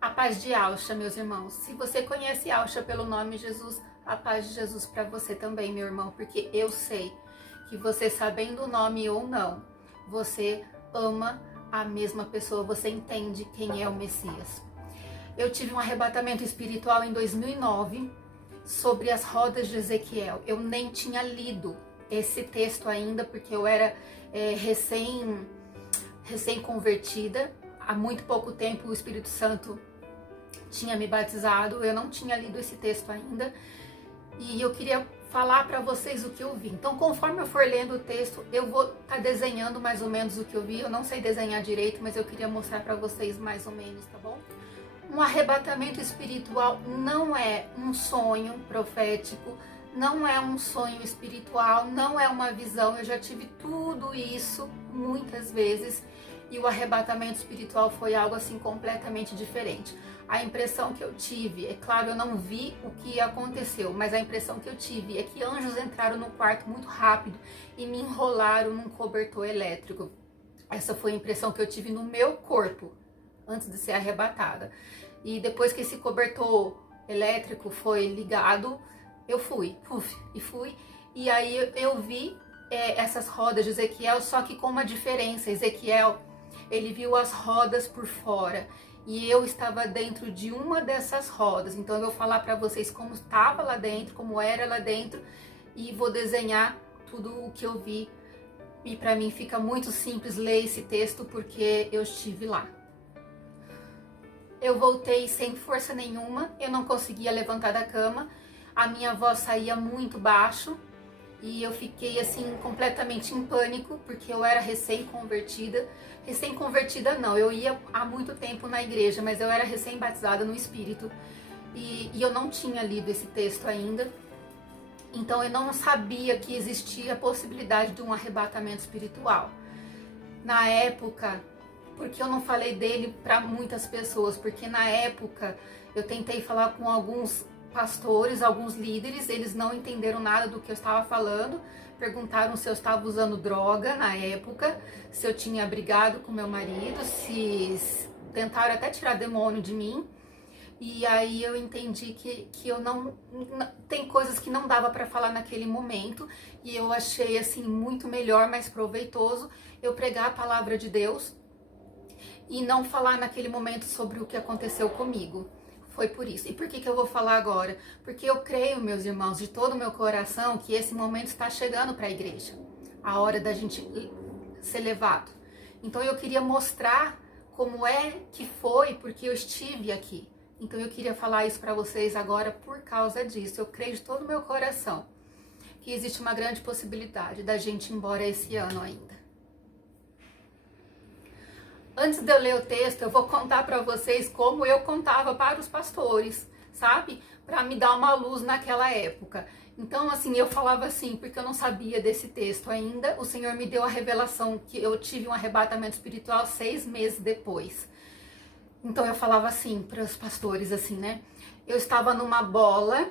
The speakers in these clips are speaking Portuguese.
A paz de Alcha, meus irmãos. Se você conhece Alcha pelo nome Jesus, a paz de Jesus para você também, meu irmão, porque eu sei que você, sabendo o nome ou não, você ama a mesma pessoa, você entende quem é o Messias. Eu tive um arrebatamento espiritual em 2009 sobre as rodas de Ezequiel. Eu nem tinha lido esse texto ainda, porque eu era recém-convertida. Há muito pouco tempo o Espírito Santo tinha me batizado, eu não tinha lido esse texto ainda, e eu queria falar para vocês o que eu vi. Então, conforme eu for lendo o texto, eu vou estar desenhando mais ou menos o que eu vi. Eu não sei desenhar direito, mas eu queria mostrar para vocês mais ou menos, tá bom? Um arrebatamento espiritual não é um sonho profético, não é um sonho espiritual, não é uma visão. Eu já tive tudo isso muitas vezes, e o arrebatamento espiritual foi algo assim completamente diferente. A impressão que eu tive, é claro, eu não vi o que aconteceu, mas a impressão que eu tive é que anjos entraram no quarto muito rápido e me enrolaram num cobertor elétrico. Essa foi a impressão que eu tive no meu corpo antes de ser arrebatada. E depois que esse cobertor elétrico foi ligado, eu fui. E aí eu vi essas rodas de Ezequiel, só que com uma diferença. Ezequiel, ele viu as rodas por fora, e eu estava dentro de uma dessas rodas. Então eu vou falar para vocês como estava lá dentro, como era lá dentro, e vou desenhar tudo o que eu vi. E para mim fica muito simples ler esse texto, porque eu estive lá. Eu voltei sem força nenhuma, eu não conseguia levantar da cama, a minha voz saía muito baixo, e eu fiquei assim completamente em pânico, porque eu era recém-convertida. Recém-convertida não, eu ia há muito tempo na igreja, mas eu era recém-batizada no Espírito, e eu não tinha lido esse texto ainda. Então eu não sabia que existia a possibilidade de um arrebatamento espiritual. Na época, porque eu não falei dele para muitas pessoas, porque na época eu tentei falar com alguns pastores, alguns líderes, eles não entenderam nada do que eu estava falando, perguntaram se eu estava usando droga na época, se eu tinha brigado com meu marido, se tentaram até tirar demônio de mim. E aí eu entendi que eu não tem coisas que não dava para falar naquele momento, e eu achei assim muito melhor, mais proveitoso eu pregar a palavra de Deus e não falar naquele momento sobre o que aconteceu comigo. Foi por isso. E por que eu vou falar agora? Porque eu creio, meus irmãos, de todo o meu coração, que esse momento está chegando para a igreja. A hora da gente ser levado. Então eu queria mostrar como é que foi, porque eu estive aqui. Então eu queria falar isso para vocês agora por causa disso. Eu creio de todo o meu coração que existe uma grande possibilidade da gente ir embora esse ano ainda. Antes de eu ler o texto, eu vou contar para vocês como eu contava para os pastores, sabe? Para me dar uma luz naquela época. Então, assim, eu falava assim, porque eu não sabia desse texto ainda. O Senhor me deu a revelação que eu tive um arrebatamento espiritual 6 meses depois. Então, eu falava assim para os pastores, assim, né? Eu estava numa bola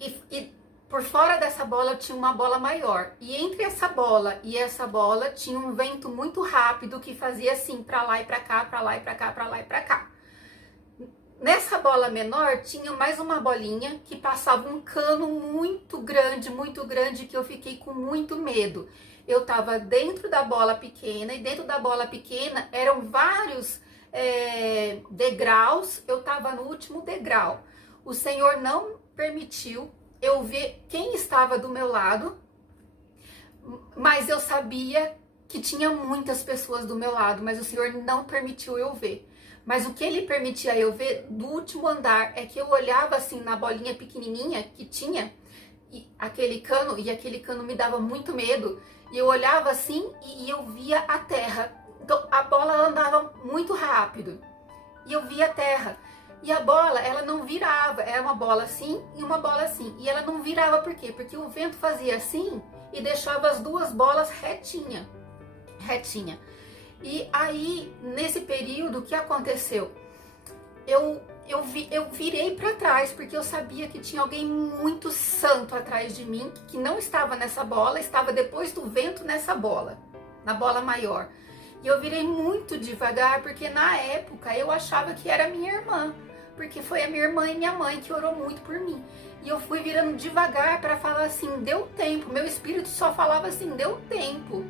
e por fora dessa bola tinha uma bola maior, e entre essa bola e essa bola tinha um vento muito rápido que fazia assim, pra lá e pra cá, pra lá e pra cá, pra lá e pra cá. Nessa bola menor tinha mais uma bolinha que passava um cano muito grande, que eu fiquei com muito medo. Eu tava dentro da bola pequena, e dentro da bola pequena eram vários degraus. Eu tava no último degrau. O Senhor não permitiu eu ver quem estava do meu lado, mas eu sabia que tinha muitas pessoas do meu lado, mas o Senhor não permitiu eu ver. Mas o que Ele permitia eu ver do último andar é que eu olhava assim na bolinha pequenininha que tinha aquele cano, e aquele cano me dava muito medo, e eu olhava assim e eu via a terra. Então a bola andava muito rápido e eu via a terra. E a bola, ela não virava, era uma bola assim e uma bola assim. E ela não virava por quê? Porque o vento fazia assim e deixava as duas bolas retinha. E aí, nesse período, o que aconteceu? Eu virei para trás, porque eu sabia que tinha alguém muito santo atrás de mim, que não estava nessa bola, estava depois do vento nessa bola, na bola maior. E eu virei muito devagar, porque na época eu achava que era minha irmã, porque foi a minha irmã e minha mãe que orou muito por mim. E eu fui virando devagar para falar assim, deu tempo. Meu espírito só falava assim, deu tempo.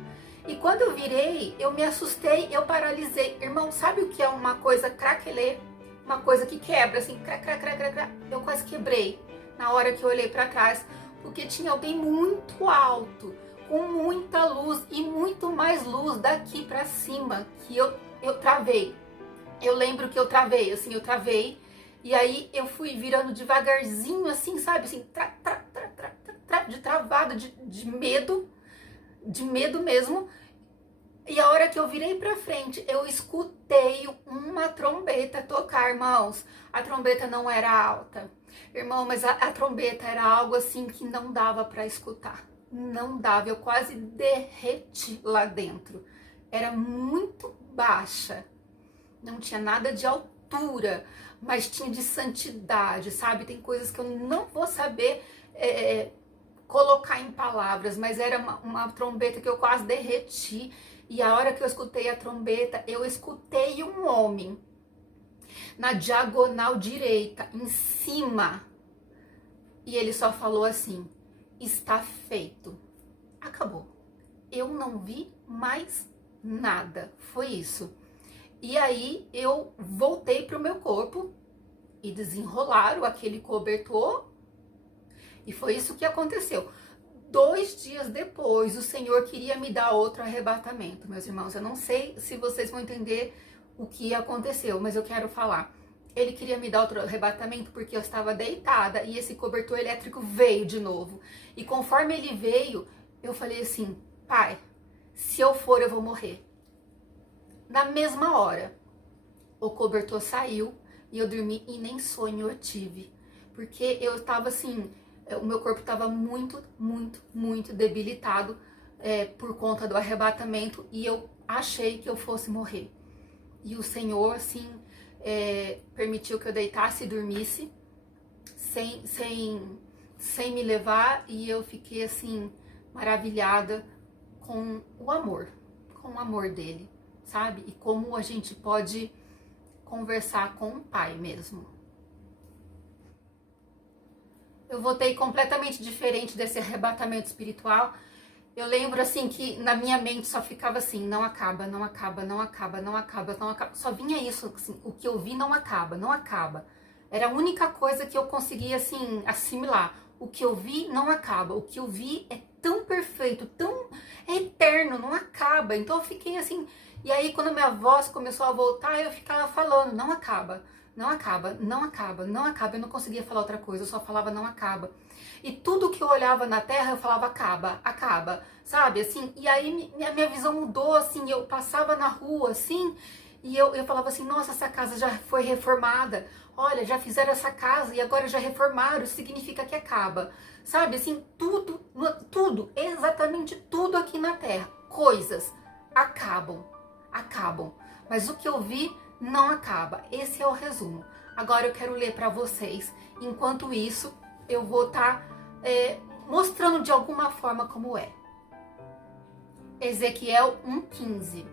E quando eu virei, eu me assustei, eu paralisei. Irmão, sabe o que é uma coisa craquelê? Uma coisa que quebra, assim, crac, crac, crac, crac, crac. Eu quase quebrei na hora que eu olhei para trás, porque tinha alguém muito alto, com muita luz e muito mais luz daqui para cima, que eu travei. Eu lembro que eu travei, assim, eu travei. E aí eu fui virando devagarzinho, assim, sabe? Assim, de travado, de medo mesmo. E a hora que eu virei pra frente, eu escutei uma trombeta tocar, irmãos. A trombeta não era alta, irmão, mas a trombeta era algo assim que não dava pra escutar. Não dava, eu quase derreti lá dentro. Era muito baixa, não tinha nada de altura, mas tinha de santidade, sabe? Tem coisas que eu não vou saber colocar em palavras, mas era uma trombeta que eu quase derreti. E a hora que eu escutei a trombeta, eu escutei um homem na diagonal direita, em cima. E ele só falou assim, está feito. Acabou. Eu não vi mais nada. Foi isso. E aí eu voltei para o meu corpo e desenrolaram aquele cobertor. E foi isso que aconteceu. 2 dias depois, o Senhor queria me dar outro arrebatamento, meus irmãos. Eu não sei se vocês vão entender o que aconteceu, mas eu quero falar. Ele queria me dar outro arrebatamento porque eu estava deitada e esse cobertor elétrico veio de novo. E conforme ele veio, eu falei assim, pai, se eu for, eu vou morrer. Na mesma hora, o cobertor saiu e eu dormi e nem sonho eu tive. Porque eu estava assim, o meu corpo estava muito, muito, muito debilitado por conta do arrebatamento e eu achei que eu fosse morrer. E o Senhor, assim, permitiu que eu deitasse e dormisse sem me levar, e eu fiquei, assim, maravilhada com o amor dele, sabe? E como a gente pode conversar com o Pai mesmo. Eu voltei completamente diferente desse arrebatamento espiritual. Eu lembro assim que na minha mente só ficava assim, não acaba, não acaba, não acaba, não acaba, não acaba. Só vinha isso, assim, o que eu vi não acaba, não acaba. Era a única coisa que eu conseguia assim assimilar. O que eu vi não acaba, o que eu vi é tão perfeito, tão eterno, não acaba. Então eu fiquei assim, e aí quando minha voz começou a voltar, eu ficava falando, não acaba. Não acaba, não acaba, não acaba. Eu não conseguia falar outra coisa, eu só falava não acaba. E tudo que eu olhava na terra, eu falava acaba, acaba, sabe? Assim, e aí minha visão mudou, assim, eu passava na rua, assim, e eu falava assim, nossa, essa casa já foi reformada. Olha, já fizeram essa casa e agora já reformaram, isso significa que acaba. Sabe, assim, tudo, exatamente tudo aqui na terra, coisas, acabam. Mas o que eu vi não acaba. Esse é o resumo. Agora eu quero ler para vocês. Enquanto isso, eu vou estar mostrando de alguma forma como é. Ezequiel 1:15.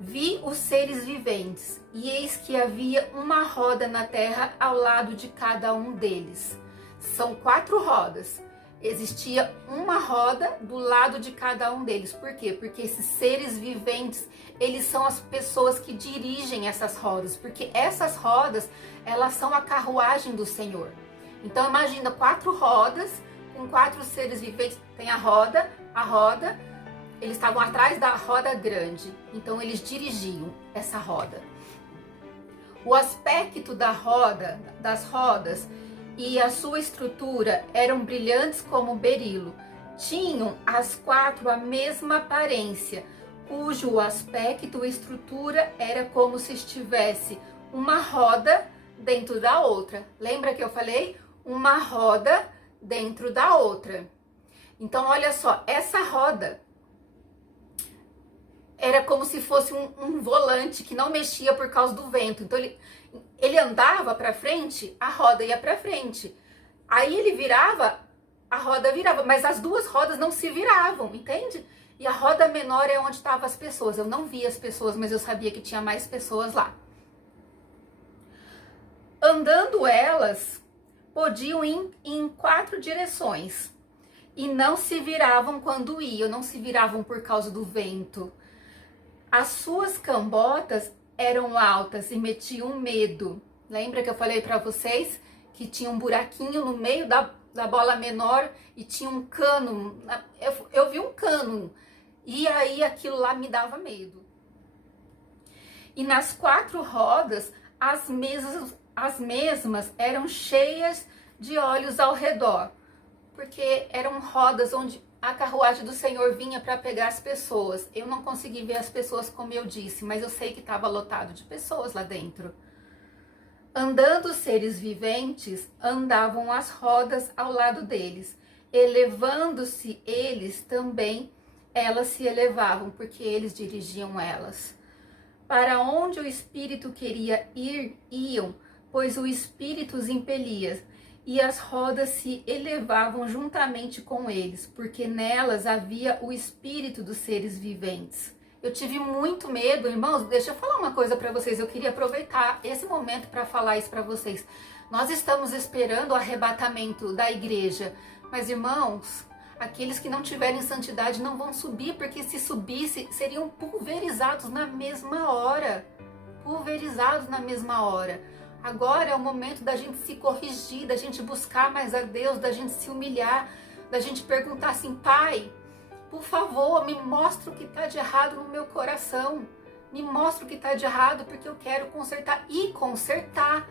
Vi os seres viventes, e eis que havia uma roda na terra ao lado de cada um deles. São 4 rodas. Existia uma roda do lado de cada um deles. Por quê? Porque esses seres viventes, eles são as pessoas que dirigem essas rodas. Porque essas rodas, elas são a carruagem do Senhor. Então imagina 4 rodas com 4 seres viventes. Tem a roda, eles estavam atrás da roda grande. Então eles dirigiam essa roda. O aspecto das rodas e a sua estrutura eram brilhantes como berilo. Tinham as 4 a mesma aparência, cujo aspecto e estrutura era como se estivesse uma roda dentro da outra. Lembra que eu falei? Uma roda dentro da outra. Então, olha só, essa roda era como se fosse um volante que não mexia por causa do vento. Então, ele andava para frente, a roda ia para frente. Aí ele virava, a roda virava, mas as 2 rodas não se viravam, entende? E a roda menor é onde estavam as pessoas. Eu não via as pessoas, mas eu sabia que tinha mais pessoas lá. Andando elas, podiam ir em 4 direções. E não se viravam quando iam, não se viravam por causa do vento. As suas cambotas eram altas e metiam medo. Lembra que eu falei para vocês que tinha um buraquinho no meio da bola menor e tinha um cano? Eu vi um cano e aí aquilo lá me dava medo. E nas 4 rodas, as mesmas eram cheias de olhos ao redor, porque eram rodas onde a carruagem do Senhor vinha para pegar as pessoas. Eu não consegui ver as pessoas como eu disse, mas eu sei que estava lotado de pessoas lá dentro. Andando os seres viventes, andavam as rodas ao lado deles. Elevando-se eles também, elas se elevavam, porque eles dirigiam elas. Para onde o Espírito queria ir, iam, pois o Espírito os impelia. E as rodas se elevavam juntamente com eles, porque nelas havia o espírito dos seres viventes. Eu tive muito medo, irmãos. Deixa eu falar uma coisa para vocês. Eu queria aproveitar esse momento para falar isso para vocês. Nós estamos esperando o arrebatamento da igreja, mas irmãos, aqueles que não tiverem santidade não vão subir, porque se subisse, seriam pulverizados na mesma hora. Pulverizados na mesma hora. Agora é o momento da gente se corrigir, da gente buscar mais a Deus, da gente se humilhar, da gente perguntar assim: Pai, por favor, me mostra o que está de errado no meu coração. Me mostra o que está de errado, porque eu quero consertar e consertar.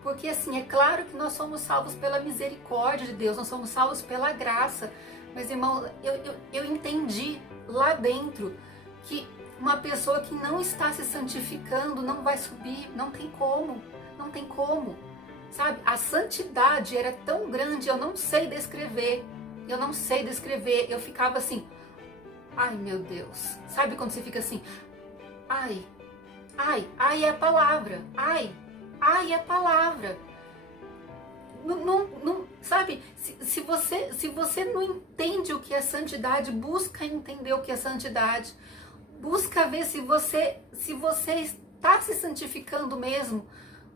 Porque assim, é claro que nós somos salvos pela misericórdia de Deus, nós somos salvos pela graça. Mas irmão, eu entendi lá dentro que uma pessoa que não está se santificando não vai subir, não tem como. Não tem como, sabe? A santidade era tão grande, eu não sei descrever. Eu ficava assim, ai meu Deus. Sabe quando você fica assim, ai é a palavra, ai é a palavra. Não, sabe? Se você não entende o que é santidade, busca entender o que é santidade. Busca ver se você está se santificando mesmo.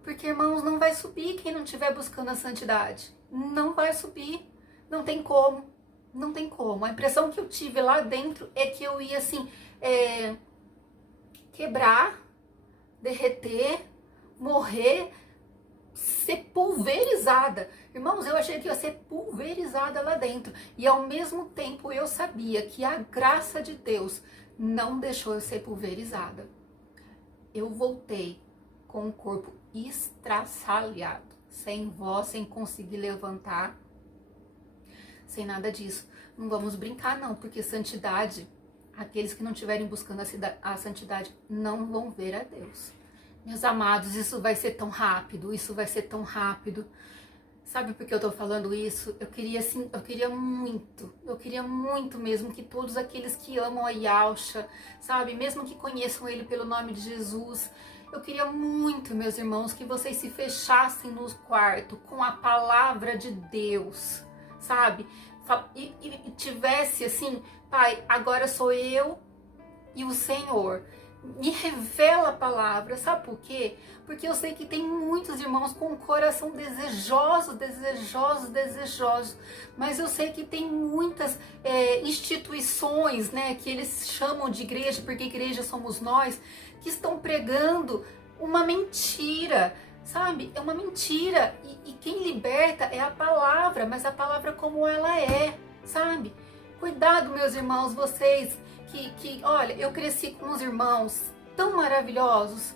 Porque, irmãos, não vai subir quem não estiver buscando a santidade. Não vai subir. Não tem como. Não tem como. A impressão que eu tive lá dentro é que eu ia, assim, quebrar, derreter, morrer, ser pulverizada. Irmãos, eu achei que ia ser pulverizada lá dentro. E, ao mesmo tempo, eu sabia que a graça de Deus não deixou eu ser pulverizada. Eu voltei com o corpo estraçalhado, sem voz, sem conseguir levantar, sem nada disso. Não vamos brincar não, porque santidade, aqueles que não estiverem buscando a santidade não vão ver a Deus. Meus amados, isso vai ser tão rápido, Sabe por que eu tô falando isso? Eu queria muito mesmo que todos aqueles que amam a Yahshua, sabe, mesmo que conheçam ele pelo nome de Jesus, eu queria muito, meus irmãos, que vocês se fechassem no quarto com a palavra de Deus, sabe? E tivesse assim, Pai, agora sou eu e o Senhor. Me revela a palavra, sabe por quê? Porque eu sei que tem muitos irmãos com o coração desejosos, mas eu sei que tem muitas instituições, né, que eles chamam de igreja, porque igreja somos nós, que estão pregando uma mentira, sabe? É uma mentira, e quem liberta é a palavra, mas a palavra como ela é, sabe? Cuidado, meus irmãos, vocês que olha, eu cresci com uns irmãos tão maravilhosos,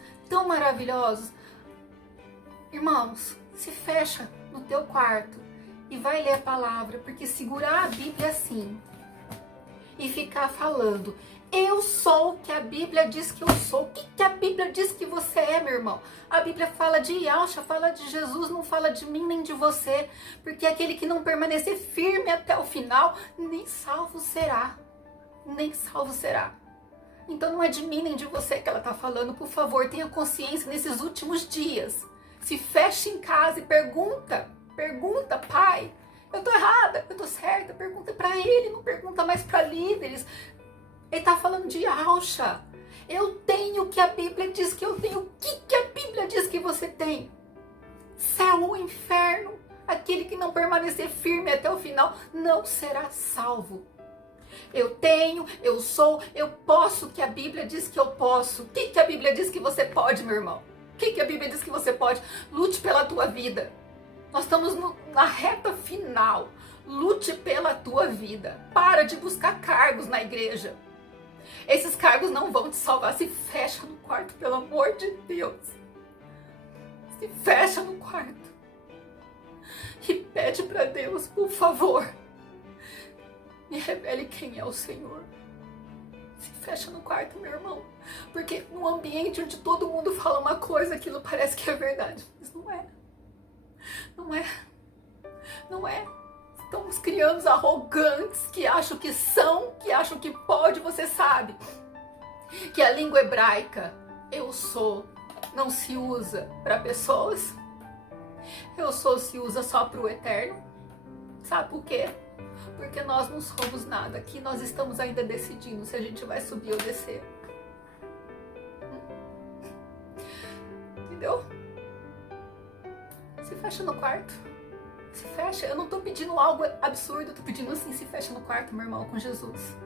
Irmãos, se fecha no teu quarto e vai ler a palavra, porque segurar a Bíblia assim e ficar falando, eu sou o que a Bíblia diz que eu sou. O que a Bíblia diz que você é, meu irmão? A Bíblia fala de Yahshua, fala de Jesus, não fala de mim nem de você, porque aquele que não permanecer firme até o final, nem salvo será. Então não é de mim nem de você que ela está falando. Por favor, tenha consciência nesses últimos dias. Se feche em casa e pergunta, Pai, eu tô errada, eu tô certa, pergunta para ele, não pergunta mais para líderes. Ele está falando de alcha. Eu tenho o que a Bíblia diz que eu tenho. O que a Bíblia diz que você tem? Céu ou inferno. Aquele que não permanecer firme até o final não será salvo. Eu tenho, eu sou, eu posso o que a Bíblia diz que eu posso. O que a Bíblia diz que você pode, meu irmão? O que a Bíblia diz que você pode? Lute pela tua vida. Nós estamos na reta final. Lute pela tua vida. Para de buscar cargos na igreja. Esses cargos não vão te salvar. Se fecha no quarto, pelo amor de Deus. Se fecha no quarto. E pede para Deus, por favor, me revele quem é o Senhor. Se fecha no quarto, meu irmão. Porque num ambiente onde todo mundo fala uma coisa, aquilo parece que é verdade. Mas não é. Não é. Não é. Estamos criando arrogantes que acham que são, que acham que pode. Você sabe que a língua hebraica, eu sou, não se usa para pessoas. Eu sou se usa só para o eterno. Sabe por quê? Porque nós não somos nada. Aqui nós estamos ainda decidindo se a gente vai subir ou descer. Entendeu? Se fecha no quarto. Se fecha. Eu não tô pedindo algo absurdo. Eu tô pedindo assim, se fecha no quarto, meu irmão, com Jesus.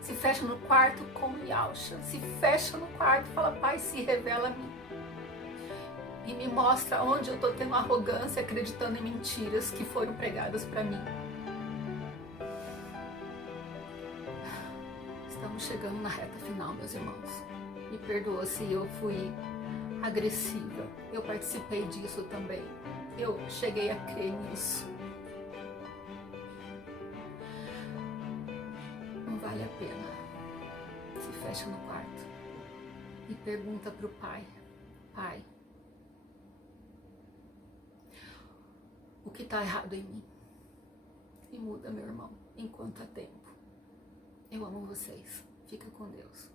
Se fecha no quarto com Yalcha. Se fecha no quarto. Fala, Pai, se revela a mim. E me mostra onde eu tô tendo arrogância, acreditando em mentiras que foram pregadas para mim. Estamos chegando na reta final, meus irmãos. Me perdoa se eu fui agressiva. Eu participei disso também. Eu cheguei a crer nisso. Não vale a pena. Se fecha no quarto e pergunta pro Pai. Pai, o que está errado em mim? E muda, meu irmão, enquanto há tempo. Eu amo vocês. Fica com Deus.